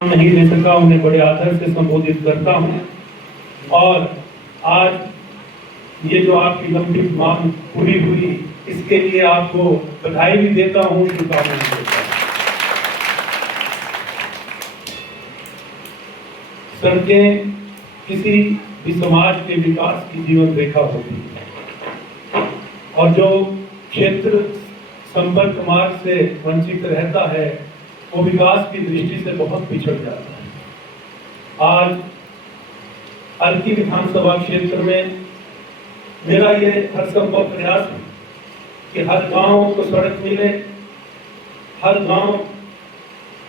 नहीं ले सका, उन्हें बड़े आदर से संबोधित करता हूं। और आज ये जो आपकी लंबी मांग पूरी हुई, इसके लिए आपको बधाई भी देता हूं, शुभकामनाएं देता हूं। सड़कें किसी भी समाज के विकास की जीवन रेखा होती है, और जो क्षेत्र संपर्क मार्ग से वंचित रहता है वो विकास की दृष्टि से बहुत पिछड़ जाता है। आज अर्की विधानसभा क्षेत्र में मेरा ये हर संभव प्रयास है कि हर गांव को सड़क मिले, हर गांव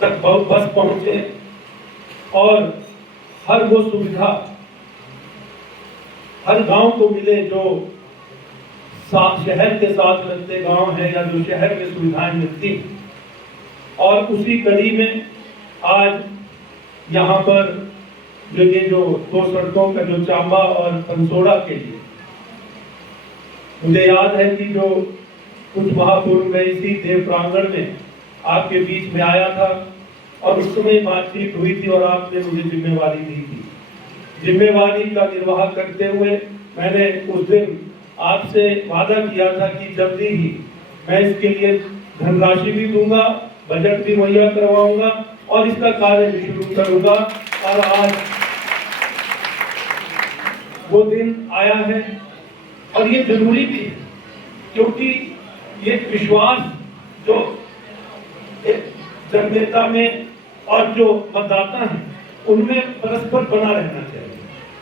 तक बस पहुंचे, और हर वो सुविधा हर गांव को मिले जो शहर के साथ लगते गांव है या जो शहर में सुविधाएं मिलती हैं। और उसी कड़ी में आज यहाँ पर जो ये जो दो सड़कों का जो चांबा और पंसोड़ा के लिए, मुझे याद है कि जो कुछ माह पूर्व में इसी देव प्रांगण में आपके बीच में आया था और उस समय बातचीत हुई थी और आपने मुझे जिम्मेवारी दी थी। जिम्मेवारी का निर्वाह करते हुए मैंने उस दिन आपसे वादा किया था कि जल्दी ही मैं इसके लिए धनराशि भी दूंगा, बजट भी मुहैया करवाऊंगा और इसका कार्य भी शुरू करूंगा। और आज वो दिन आया है और ये जरूरी भी है, क्योंकि ये विश्वास जो एक जननेता में और जो मतदाता हैं उनमें परस्पर बना रहना चाहिए।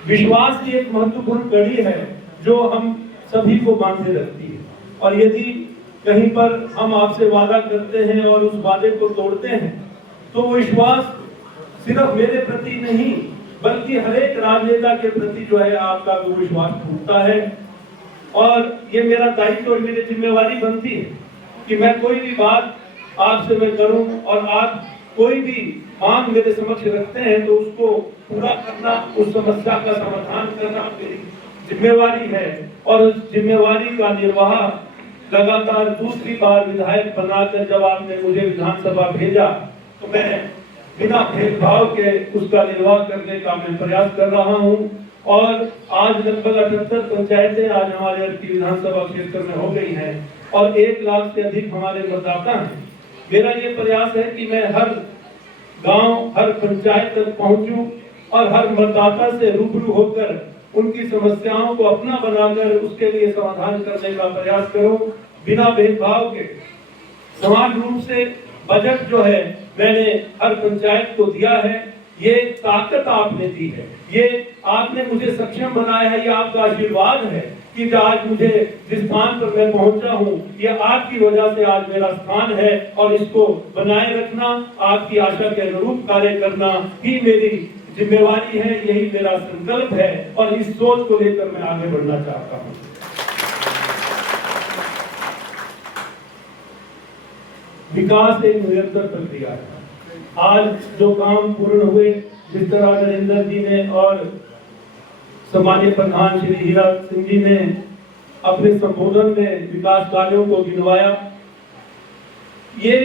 विश्वास की एक महत्वपूर्ण कड़ी है जो हम सभी को बांधे रखती है, और यदि कहीं पर हम आपसे वादा करते हैं और उस वादे को तोड़ते हैं तो वो विश्वास सिर्फ मेरे प्रति नहीं बल्कि हर एक राजनेता के प्रति जो है आपका वो विश्वास टूटता है। और ये मेरा दायित्व और मेरी जिम्मेवारी बनती है कि मैं कोई भी बात आपसे मैं करूं और आप कोई भी मांग मेरे समक्ष रखते हैं तो उसको पूरा करना, उस समस्या का समाधान करना मेरी जिम्मेवारी है। और उस जिम्मेवारी का निर्वाह लगातार दूसरी बार विधायक बनाकर जब आपने मुझे विधानसभा भेजा तो मैं बिना भेदभाव के उसका निर्वाह करने का मैं प्रयास कर रहा हूं। और आज लगभग 78 पंचायतें आज हमारे अर्की विधानसभा क्षेत्र में हो गई हैं और 1 लाख से अधिक हमारे मतदाता हैं। मेरा ये प्रयास है कि मैं हर गांव, हर पंचायत तक पहुंचूं और हर मतदाता से रूबरू होकर उनकी समस्याओं को अपना बनाकर उसके लिए समाधान करने का प्रयास करूं, बिना भेदभाव के। समान रूप से बजट जो है मैंने हर पंचायत को दिया है, ये ताकत आपने दी है, ये आपने मुझे सक्षम बनाया है, ये आपका आशीर्वाद है कि आज मुझे जिस स्थान पर मैं पहुंचा हूं ये आपकी वजह से आज मेरा स्थान है। और इसको बनाए रखना, आपकी आशा के अनुरूप कार्य करना ही मेरी जिम्मेवारी है, यही मेरा संकल्प है और इस सोच को लेकर मैं आगे बढ़ना चाहता हूं। विकास एक निरंतर प्रक्रिया है। आज जो काम पूर्ण हुए, जिस तरह नरेंद्र जी ने और सम्मानीय प्रधान श्री हीरा सिंह जी ने अपने संबोधन में विकास कार्यों को गिनवाया, ये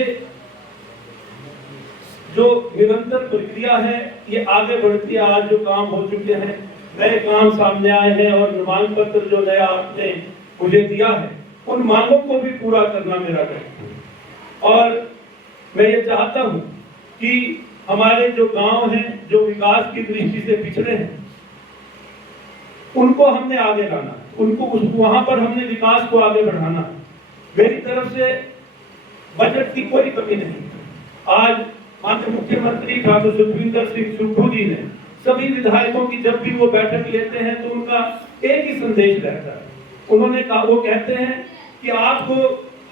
जो निरंतर प्रक्रिया है ये आगे बढ़ती है। आज जो काम हो चुके हैं, नए काम सामने आए हैं और मांग पत्र जो नया आपने मुझे दिया है उन मांगों को भी पूरा करना मेरा दायित्व है। और मैं ये चाहता हूं कि हमारे जो गांव हैं जो विकास की दृष्टि से पिछड़े हैं उनको हमने आगे लाना, उनको वहां पर हमने विकास को आगे बढ़ाना। मेरी तरफ से बजट की कोई कमी नहीं। आज माननीय मुख्यमंत्री ठाकुर सुखविंदर सिंह सुक्खू जी ने सभी विधायकों की जब भी वो बैठक लेते हैं तो उनका एक ही संदेश रहता है। उन्होंने कहा, वो कहते हैं कि आपको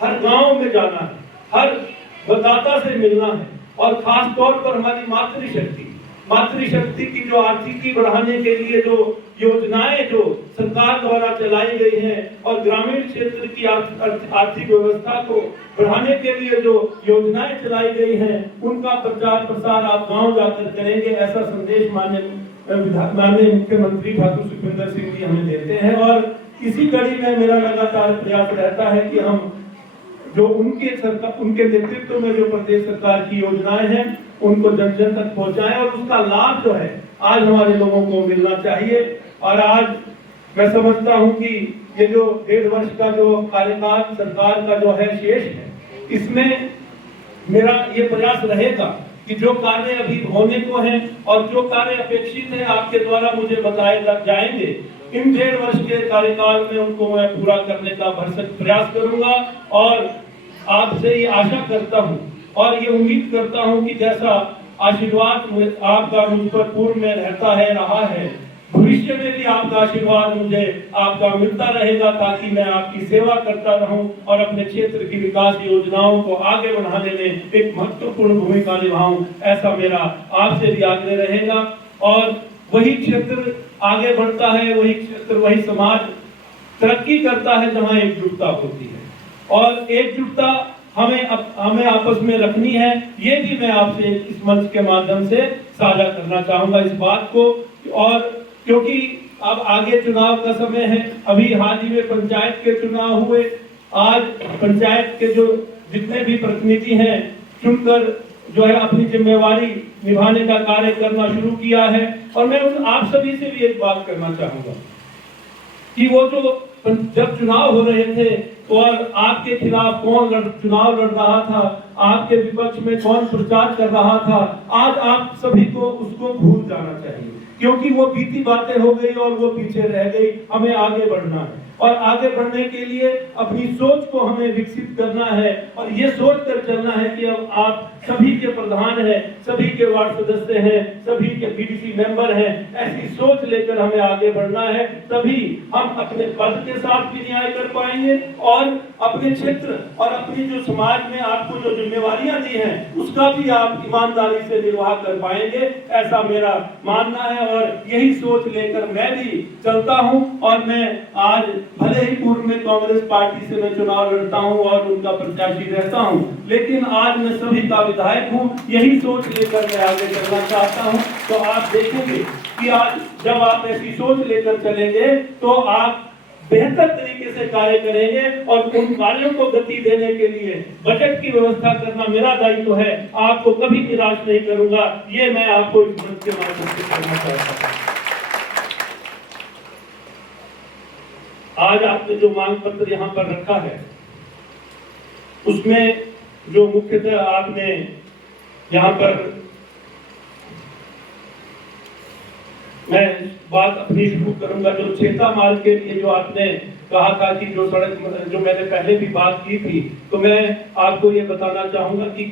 हर गांव में जाना है, हर मतदाता से मिलना है और खास तौर पर हमारी मातृशक्ति की जो आर्थिकी बढ़ाने के लिए जो योजनाएं जो सरकार द्वारा चलाई गई हैं और ग्रामीण क्षेत्र की आर्थिक व्यवस्था को बढ़ाने के लिए जो योजनाएं चलाई गई हैं उनका प्रचार प्रसार आप गांव जाकर करेंगे, ऐसा संदेश माननीय मुख्यमंत्री ठाकुर सुखविंदर सिंह जी हमें देते हैं। और इसी कड़ी में मेरा लगातार प्रयास रहता है कि हम जो उनके नेतृत्व में जो प्रदेश सरकार की योजनाएं हैं उनको जन जन तक पहुंचाएं और उसका लाभ जो है आज हमारे लोगों को मिलना चाहिए। और आज मैं समझता हूं कि ये जो 1.5 वर्ष का जो कार्यकाल सरकार का जो है शेष है, इसमें मेरा ये प्रयास रहेगा कि जो कार्य अभी होने को हैं और जो कार्य अपेक्षित है आपके द्वारा मुझे बताए जाएंगे, इन 1.5 वर्ष के कार्यकाल में उनको मैं पूरा करने का भरसक प्रयास करूंगा। और आपसे ये आशा करता हूं और ये उम्मीद करता हूं कि जैसा आशीर्वाद आपका मुझ पर पूर्व में रहता है, रहा है, भविष्य में भी आपका आशीर्वाद मुझे आपका मिलता रहेगा, ताकि मैं आपकी सेवा करता रहूं और अपने क्षेत्र की विकास योजनाओं को आगे बढ़ाने में एक महत्वपूर्ण भूमिका निभाऊं, ऐसा मेरा आपसे भी आग्रह रहेगा। और वही क्षेत्र आगे बढ़ता है, वही क्षेत्र, वही समाज तरक्की करता है जहां एकजुटता होती है। और एकजुटता हमें आपस में रखनी है, ये भी मैं आपसे इस मंच के माध्यम से साझा करना चाहूंगा इस बात को। और क्योंकि अब आगे चुनाव का समय है, अभी हाल ही में पंचायत के चुनाव हुए, आज पंचायत के जो जितने भी प्रतिनिधि हैं चुनकर जो है अपनी जिम्मेवारी निभाने का कार्य करना शुरू किया है। और मैं आप सभी से भी एक बात करना चाहूंगा कि वो जो जब चुनाव हो रहे थे और आपके खिलाफ कौन चुनाव लड़ रहा था, आपके विपक्ष में कौन प्रचार कर रहा था, आज आप सभी को उसको भूल जाना चाहिए, क्योंकि वो बीती बातें हो गई और वो पीछे रह गई। हमें आगे बढ़ना है और आगे बढ़ने के लिए अपनी सोच को हमें विकसित करना है और ये सोच कर चलना है कि अब आप सभी के प्रधान हैं, सभी के वार्ड सदस्य हैं, सभी के बीडीसी मेंबर हैं। ऐसी सोच लेकर हमें आगे बढ़ना है, तभी हम अपने पद के साथ भी न्याय कर पाएंगे और अपने क्षेत्र और अपनी जो समाज में आपको जो जिम्मेवारियां दी हैं उसका भी आप ईमानदारी से निर्वाह कर पाएंगे, ऐसा मेरा मानना है। और यही सोच लेकर मैं भी चलता हूं। और मैं आज भले ही पूर्व में कांग्रेस पार्टी से मैं चुनाव लड़ता हूं और उनका प्रत्याशी रहता हूं, लेकिन आज मैं सभी का विधायक हूं, यही सोच लेकर मैं आगे चलना चाहता हूं। तो आप देखेंगे कि आज जब आप ऐसी सोच लेकर चलेंगे तो आप बेहतर तरीके से कार्य करेंगे और उन कार्यों को गति देने के लिए बजट की व्यवस्था करना मेरा दायित्व है। आपको कभी निराश नहीं करूंगा, ये मैं आपको इस मंच के माध्यम से कहना चाहता हूं। आज आपने जो मांग पत्र यहाँ पर रखा है उसमें जो मुख्यतः आपने यहाँ पर, मैं बात अपनी शुरू करूंगा जो छेता मार्ग के लिए जो आपने कहा था कि जो सड़क, जो मैंने पहले भी बात की थी, तो मैं आपको ये बताना चाहूंगा कि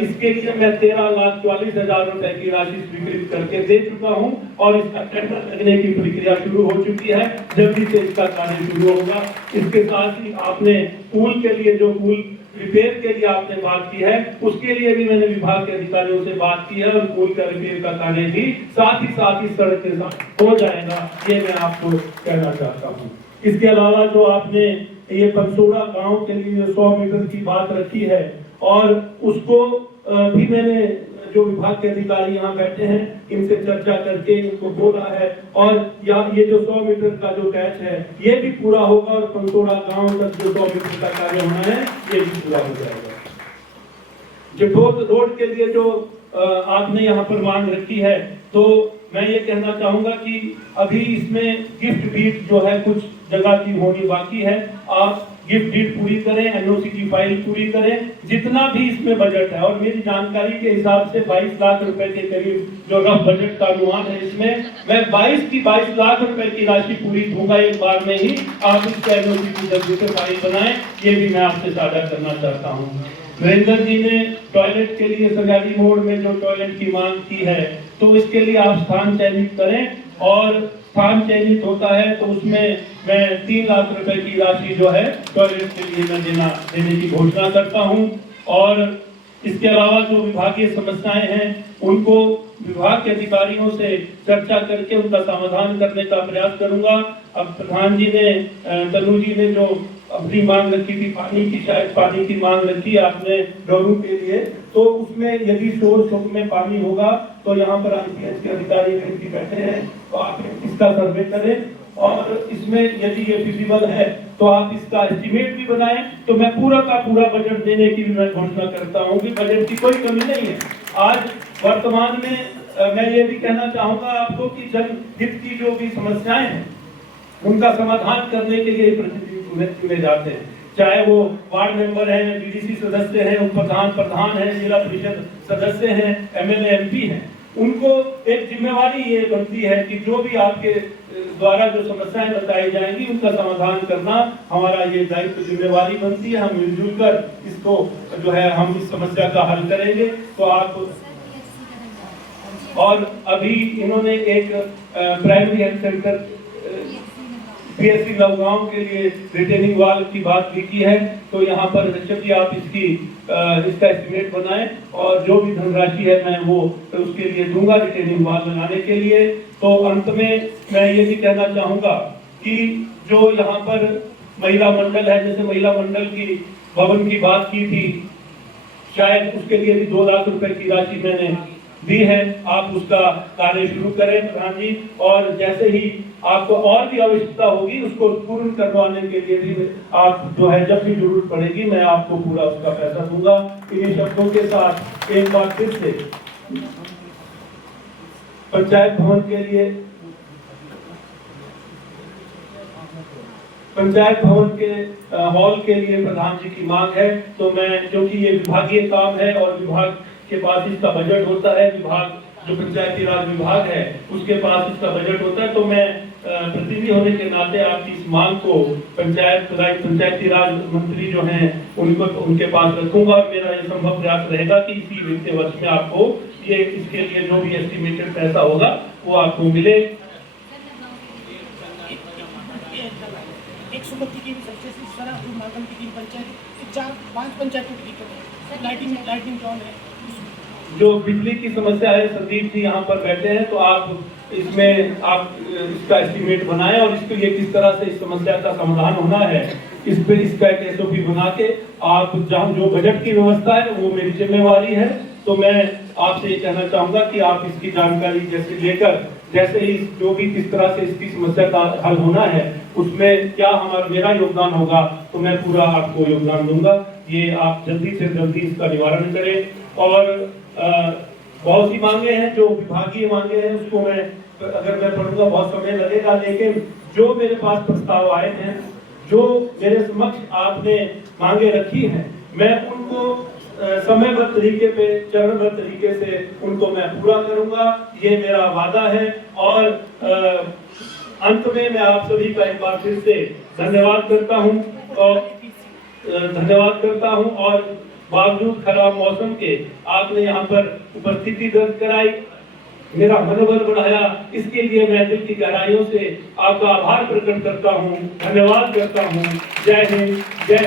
इसके लिए मैं 13,44,000 रुपए की राशि स्वीकृत करके दे चुका हूं और इसका टेंडर लगने की प्रक्रिया शुरू हो चुकी है। जल्दी से इसका कार्य शुरू होगा। इसके साथ ही आपने पुल के लिए, जो पुल रिपेयर के लिए आपने बात की है, उसके लिए भी मैंने विभाग के अधिकारियों से बात की है और पुल का रिपेयर का कार्य भी साथ ही सड़क के साथ हो जाएगा, ये मैं आपको कहना चाहता हूँ। इसके अलावा जो आपने ये पंसोड़ा गांव के लिए 100 मीटर की बात रखी है और उसको भी मैंने जो विभाग के अधिकारी यहाँ बैठे हैं इनसे चर्चा करके इनको बोला है और ये जो 100 मीटर का जो पैच है ये भी पूरा होगा और पंसोड़ा गांव तक जो 100 मीटर का कार्य होना है ये भी पूरा हो जाएगा। जिपोत रोड के लिए जो आपने यहाँ पर मांग रखी है, तो मैं ये कहना चाहूंगा कि अभी इसमें गिफ्ट डीड जो है कुछ जगह की होनी बाकी है। आप गिफ्ट डीड पूरी करें, एनओसी की फाइल पूरी करें, जितना भी इसमें बजट है। और मेरी जानकारी के हिसाब से 22 लाख रुपए के करीब जो रफ बजट का अनुमान है, इसमें मैं 22 लाख रुपए की राशि पूरी दूंगा एक बार में ही। आप इसके एनओसी की जल्दी से फाइल बनाएं, ये भी मैं आपसे साझा करना चाहता हूँ। नरेंद्र जी ने टॉयलेट के लिए सजादी मोड़ में जो टॉयलेट की मांग की है, तो इसके लिए आप स्थान चयनित करें और स्थान चयनित होता है तो उसमें मैं 3 लाख रुपए की राशि जो है टॉयलेट के लिए मैं देने की घोषणा करता हूं। और इसके अलावा जो विभागीय समस्याएं हैं उनको विभाग के अधिकारियों से चर्चा करके उनका समाधान करने का प्रयास करूंगा। अब प्रधान जी ने, तनु जी ने जो अपनी मांग रखी थी पानी की, शायद पानी की मांग रखी है आपने डोरू के लिए, तो उसमें यदि सोर्स में पानी होगा तो यहाँ पर आईपीएच के अधिकारी व्यक्ति बैठे हैं, तो आप इसका सर्वे करें और इसमें यदि ये फिजिबल है तो आप इसका एस्टिमेट भी बनाएं। तो मैं पूरा का पूरा बजट देने की भी मैं घोषणा करता हूँ कि बजट की कोई कमी नहीं है। आज वर्तमान में मैं ये भी कहना चाहूंगा आपको कि जनहित की जो भी समस्याएं हैं उनका समाधान करने के लिए प्रतिनिधि चुने जाते हैं, चाहे वो वार्ड मेंबर हैं, बीडीसी सदस्य हैं, उप प्रधान हैं, जिला परिषद सदस्य हैं, एमएलए एमपी हैं। उनको एक जिम्मेवारी ये बनती है कि जो भी आपके द्वारा जो समस्याएं बताई जाएंगी उनका समाधान करना हमारा ये दायित्व जिम्मेवारी बनती है। हम मिलजुल कर इसको जो है हम इस समस्या का हल करेंगे। तो आप और अभी इन्होंने एक प्राइमरी हेल्थ सेंटर पीएससी लवगांव के लिए रिटेनिंग वॉल की बात भी की है। तो यहाँ पर जी आप इसका एस्टिमेट बनाएं और जो भी धनराशि है मैं वो उसके लिए दूंगा रिटेनिंग वॉल लगाने के लिए। तो अंत में मैं ये भी कहना चाहूंगा कि जो यहाँ पर महिला मंडल है, जैसे महिला मंडल की भवन की बात की थी, शायद उसके लिए भी 2 लाख रुपए की राशि मैंने दी है। आप उसका कार्य शुरू करें प्रधान जी, और जैसे ही आपको और भी आवश्यकता होगी उसको पूर्ण करवाने के लिए भी आप जो है जब भी जरूरत पड़ेगी मैं आपको पूरा उसका पैसा दूंगा। इन्हीं शब्दों के साथ एक बार फिर से पंचायत भवन के लिए पंचायत भवन के हॉल के लिए प्रधान जी की मांग है। तो मैं, क्योंकि ये विभागीय काम है और विभाग के पास इसका बजट होता है, विभाग जो पंचायती राज विभाग है उसके पास इसका बजट होता है, तो मैं प्रतिनिधि होने के नाते आपकी इस मांग को पंचायती राज मंत्री जो हैं उनके पास रखूंगा। और मेरा ये संभव प्रयास रहेगा कि इसी वित्तीय वर्ष में आपको ये इसके लिए जो भी एस्टिमेटेड पैसा होगा वो आपको मिले। जो बिजली की समस्या है, संदीप जी यहाँ पर बैठे हैं, तो आप इसमें आप इसका एस्टिमेट बनाएं और इसके लिए किस तरह से इस समस्या का समाधान होना है इस पे इसका एक एसओपी बना के आप जहाँ जो बजट की व्यवस्था है वो मेरी जिम्मेवारी है। तो मैं आपसे ये कहना चाहूंगा कि आप इसकी जानकारी जैसे लेकर जैसे ही जो भी किस तरह से इसकी समस्या का हल होना है उसमें क्या मेरा योगदान होगा तो मैं पूरा आपको योगदान दूंगा। ये आप जल्दी से जल्दी इसका निवारण करें। और बहुत सी मांगे हैं जो विभागीय मांगे हैं, उसको मैं अगर मैं पढ़ूंगा बहुत समय लगेगा, लेकिन जो मेरे पास प्रस्ताव आए हैं, जो मेरे समक्ष आपने मांगे रखी हैं, मैं उनको समयबद्ध तरीके पे चरणबद्ध तरीके से उनको मैं पूरा करूंगा, ये मेरा वादा है। और अंत में मैं आप सभी का एक बार फिर से धन्यवाद करता हूं और बावजूद खराब मौसम के आपने यहाँ पर उपस्थिति दर्ज कराई, मेरा मनोबल बढ़ाया, इसके लिए मैं दिल की गहराइयों से आपका आभार प्रकट करता हूँ, धन्यवाद करता हूँ। जय हिंद, जय